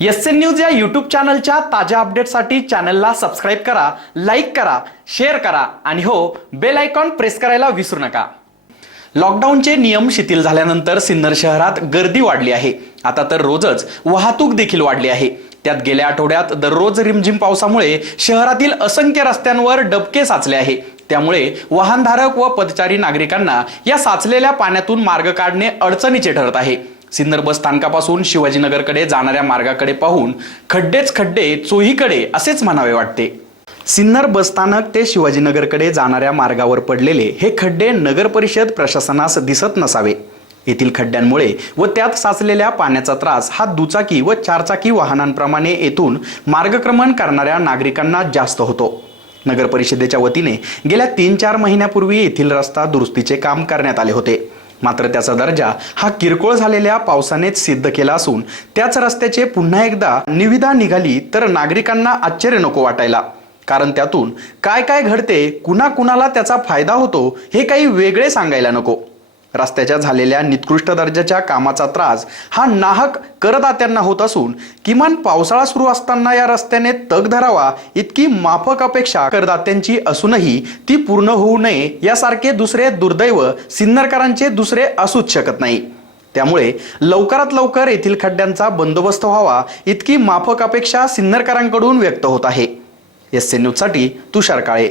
S N news या YouTube चॅनलच्या ताज्या अपडेटसाठी चॅनलला सबस्क्राईब करा लाईक करा शेअर करा आणि हो बेल आयकॉन प्रेस करायला विसरू नका. लॉकडाऊनचे नियम शिथिल झाल्यानंतर सिन्नर शहरात गर्दी वाढली आहे. आता तर रोजच वाहतूक देखील वाढली आहे. त्यात गेल्या आठवड्यात दररोज रिमझिम पावसामुळे शहरातील असंख्य रस्त्यांवर डबके साचले आहे. त्यामुळे वाहनधारक व पदचारी नागरिकांना या साचलेल्या पाण्यातून मार्ग काढणे अडचणीचे ठरत आहे. सिन्नर बस स्थानकापासून शिवाजीनगरकडे जाणाऱ्या मार्गाकडे पाहून खड्डेच खड्डे चोहीकडे असेच म्हणावे वाटते. सिन्नर बसस्थानक ते शिवाजीनगरकडे जाणाऱ्या मार्गावर पडलेले हे खड्डे नगर परिषद प्रशासनास दिसत नसावे. येथील खड्ड्यांमुळे व त्यात साचलेल्या पाण्याचा त्रास हा दुचाकी व चारचाकी वाहनांप्रमाणे येथून मार्गक्रमण करणाऱ्या नागरिकांना जास्त होतो. नगर परिषदेच्या वतीने गेल्या तीन चार महिन्यापूर्वी येथील रस्ता दुरुस्तीचे काम करण्यात आले होते. मात्र त्याचा दर्जा हा किरकोळ झालेल्या पावसानेच सिद्ध केला असून त्याच रस्त्याचे पुन्हा एकदा निविदा निघाली तर नागरिकांना आश्चर्य नको वाटायला. कारण त्यातून काय काय घडते कुणा कुणाला त्याचा फायदा होतो हे काही वेगळे सांगायला नको. रस्त्याच्या झालेल्या निकृष्ट दर्जाच्या कामाचा त्रास हा नाहक करदात्यांना होत असून किमान पावसाळा सुरू असताना या रस्त्याने तग धरावा इतकी माफक अपेक्षा करदात्यांची असूनही ती पूर्ण होऊ नये यासारखे दुसरे दुर्दैव सिन्नरकरांचे दुसरे असूच शकत नाही. त्यामुळे लवकरात लवकर येथील खड्ड्यांचा बंदोबस्त व्हावा इतकी माफक अपेक्षा सिन्नरकरांकडून व्यक्त होत आहे. एस न्यूजसाठी तुषार काळे.